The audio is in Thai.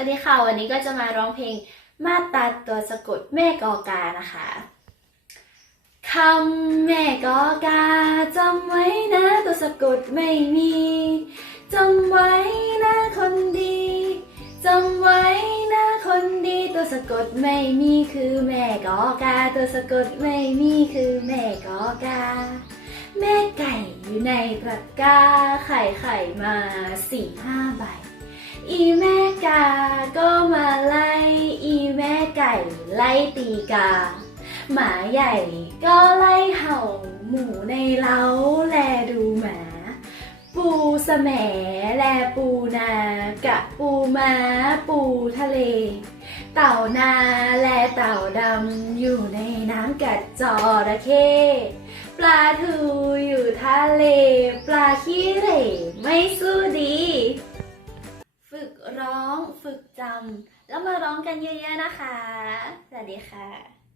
วัสดีค่ะ วันนี้ก็จะมาร้องเพลงมาตราตัวสะกดแม่กอกานะคะคำแม่กอกาจำไว้นะตัวสะกดไม่มีจำไว้นะคนดีจำไว้นะคนดีตัวสะกดไม่มีคือแม่กอกา ตัวสะกดไม่มีคือแม่กอกา แม่ไก่อยู่ในตะกร้าไข่ไข่มาสี่ห้าใบอีแม่กา ก็มาไล่อีแม่ไก่ ไล่ตีกา หมาใหญ่ก็ไล่เห่าหมูในเล้าแลดูหมา ปูสแหมแลปูนากะปูม้าปูทะเล เต่านาแลเต่าดำอยู่ในน้ำกัดจอระเข้ปลาทูอยู่ทะเล ปลาขี้เหร่ไม่สู้ ฝึกจำแล้วมาร้องกันเยอะๆนะคะ สวัสดีค่ะ